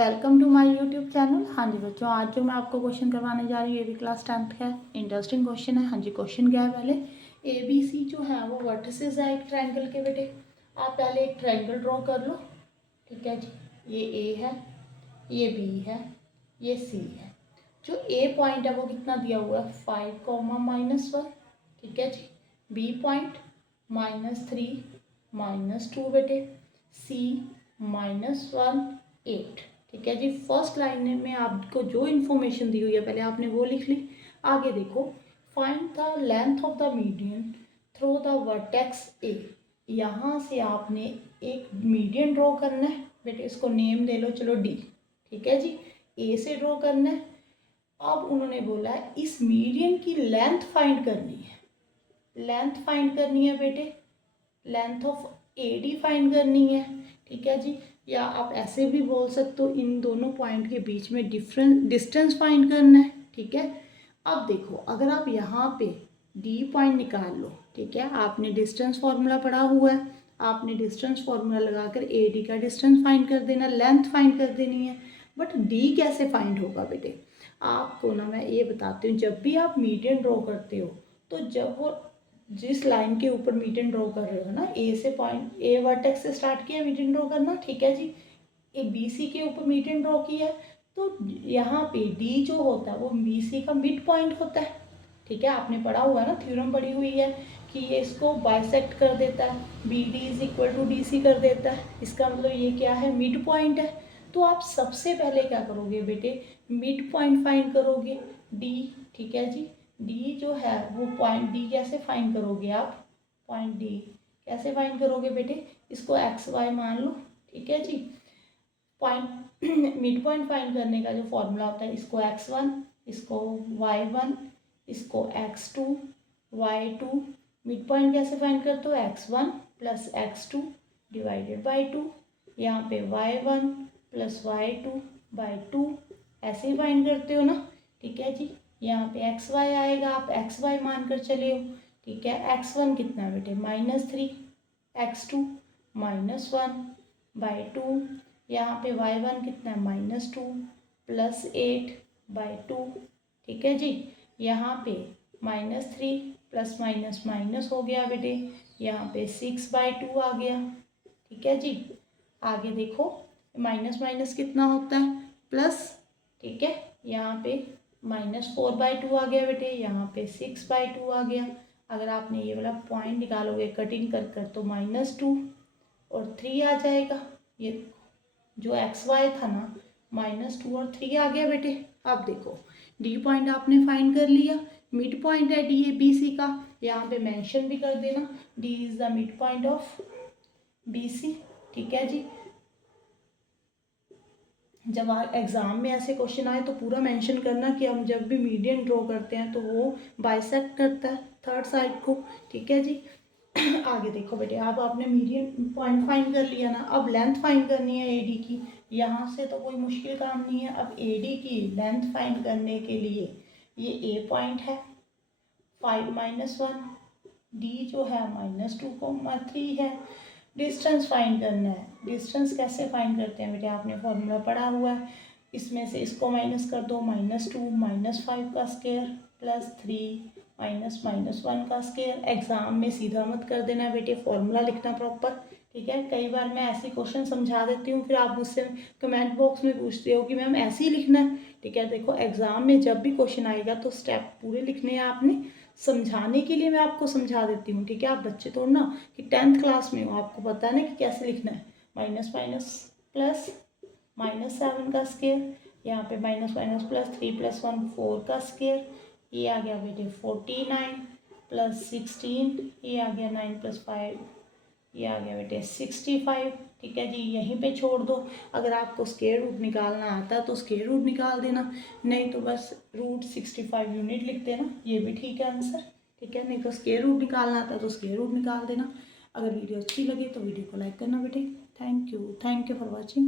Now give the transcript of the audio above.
Welcome to my YouTube channel. हाँ जी बच्चों, आज जो मैं आपको क्वेश्चन करवाने जा रही हूँ ये भी क्लास 10th का है। इंटरेस्टिंग क्वेश्चन है। हाँ जी, क्वेश्चन क्या है, पहले ए बी सी जो है वो वर्टिसेस है एक ट्रायंगल के बेटे। आप पहले एक ट्रायंगल ड्रॉ कर लो। ठीक है जी, ये ए है, ये बी है, ये सी है। जो ए पॉइंट है वो कितना दिया हुआ है, 5, -1। ठीक है जी, बी पॉइंट -3, -2 बेटे, सी -1, 8। ठीक है जी, फर्स्ट लाइन में आपको जो इन्फॉर्मेशन दी हुई है पहले आपने वो लिख ली। आगे देखो, find the length of the median through the vertex ए। यहाँ से आपने एक मीडियन ड्रॉ करना है बेटे, इसको नेम दे लो चलो डी। ठीक है जी, ए से ड्रॉ करना है। अब उन्होंने बोला है इस मीडियन की लेंथ फाइंड करनी है। लेंथ फाइंड करनी है बेटे, length of A D find करनी है। ठीक है जी, या आप ऐसे भी बोल सकते हो इन दोनों पॉइंट के बीच में डिस्टेंस फाइंड करना है। ठीक है, अब देखो अगर आप यहाँ पे डी पॉइंट निकाल लो, ठीक है, आपने डिस्टेंस फार्मूला पढ़ा हुआ है, आपने डिस्टेंस फार्मूला लगाकर ए डी का डिस्टेंस फाइंड कर देना, लेंथ फाइंड कर देनी है। बट डी कैसे फाइंड होगा बेटे, आपको ना मैं ये बताती हूँ, जब भी आप मीडियन ड्रॉ करते हो तो जब वो जिस लाइन के ऊपर मीडियन ड्रॉ कर रहे हो ना, ए से पॉइंट ए वर्टेक्स से स्टार्ट किया मीडियन ड्रॉ करना। ठीक है जी, ए बी सी के ऊपर मीडियन ड्रॉ किया है तो यहाँ पे डी जो होता है वो बी सी का मिड पॉइंट होता है। ठीक है, आपने पढ़ा हुआ है ना, थ्योरम पढ़ी हुई है कि ये इसको बाइसेक्ट कर देता है, B D is equal to D C कर देता है। इसका मतलब ये क्या है, मिड पॉइंट है। तो आप सबसे पहले क्या करोगे बेटे, मिड पॉइंट फाइंड करोगे डी। ठीक है जी, डी जो है वो पॉइंट डी कैसे फाइंड करोगे आप, पॉइंट डी कैसे फाइंड करोगे बेटे, इसको एक्स वाई मान लो। ठीक है जी, पॉइंट मिड पॉइंट फाइंड करने का जो फॉर्मूला होता है, इसको x1, इसको y1, इसको x2, y2। मिड पॉइंट कैसे फाइंड करते हो, x1 + x2 डिवाइडेड बाई 2। यहाँ पे y1 + y2/2 ऐसे ही फाइंड करते हो ना। ठीक है जी, यहाँ पे xy आएगा, आप xy मान कर चले हो। ठीक है, x1 कितना है बेटे, -3, x2 -1/2, यहाँ पे y1 कितना है, -2 + 8/2। ठीक है जी, यहाँ पे -3 + माइनस हो गया बेटे, यहाँ पे 6/2 आ गया। ठीक है जी, आगे देखो माइनस माइनस कितना होता है, प्लस। ठीक है, यहाँ पे -4/2 आ गया बेटे, यहाँ पे 6/2 आ गया। अगर आपने ये वाला पॉइंट निकालोगे कटिंग कर कर तो -2 और 3 आ जाएगा। ये जो xy था ना, -2 और 3 आ गया बेटे। अब देखो डी पॉइंट आपने फाइंड कर लिया, मिड पॉइंट है डी ए बी सी का, यहाँ पे मेंशन भी कर देना D is the mid point of B C. ठीक है जी, जब एग्ज़ाम में ऐसे क्वेश्चन आए तो पूरा मेंशन करना कि हम जब भी मीडियन ड्रॉ करते हैं तो वो बाइसेक्ट करता है थर्ड साइड को। ठीक है जी, आगे देखो बेटे, अब आपने मीडियन पॉइंट फाइंड कर लिया ना, अब लेंथ फाइंड करनी है एडी की। यहाँ से तो कोई मुश्किल काम नहीं है। अब एडी की लेंथ फाइंड करने के लिए ये ए पॉइंट है 5 - 1, डी जो है -2,3 है। डिस्टेंस फाइंड करना है। डिस्टेंस कैसे फाइंड करते हैं बेटे, आपने फॉर्मूला पढ़ा हुआ है। इसमें से इसको माइनस कर दो, -2 -5 का स्क्वायर +3 -1 का स्क्वायर। एग्जाम में सीधा मत कर देना बेटे, फॉर्मूला लिखना प्रॉपर। ठीक है, कई बार मैं ऐसे क्वेश्चन समझा देती हूँ, फिर आप मुझसे कमेंट बॉक्स में पूछते हो कि मैम ऐसे ही लिखना है। ठीक है, देखो एग्जाम में जब भी क्वेश्चन आएगा तो स्टेप पूरे लिखने हैं आपने। समझाने के लिए मैं आपको समझा देती हूँ। ठीक है, आप बच्चे तो ना कि 10th क्लास में हो, आपको पता है ना कि कैसे लिखना है। माइनस माइनस प्लस -7 का स्क्वायर, यहाँ पे -+3 + 1 4 का स्क्वायर, ये आ गया बेटे 49 + 16, ये आ गया 9 + 5, ये आ गया बेटे 65। ठीक है जी, यहीं पे छोड़ दो। अगर आपको स्क्वायर रूट निकालना आता है तो स्क्वायर रूट निकाल देना, नहीं तो बस √65 यूनिट लिख देना, ये भी ठीक है आंसर। ठीक है, नहीं तो स्क्वायर रूट निकालना आता है तो स्क्वायर रूट निकाल देना। अगर वीडियो अच्छी लगे तो वीडियो को लाइक करना बेटे। Thank you for watching.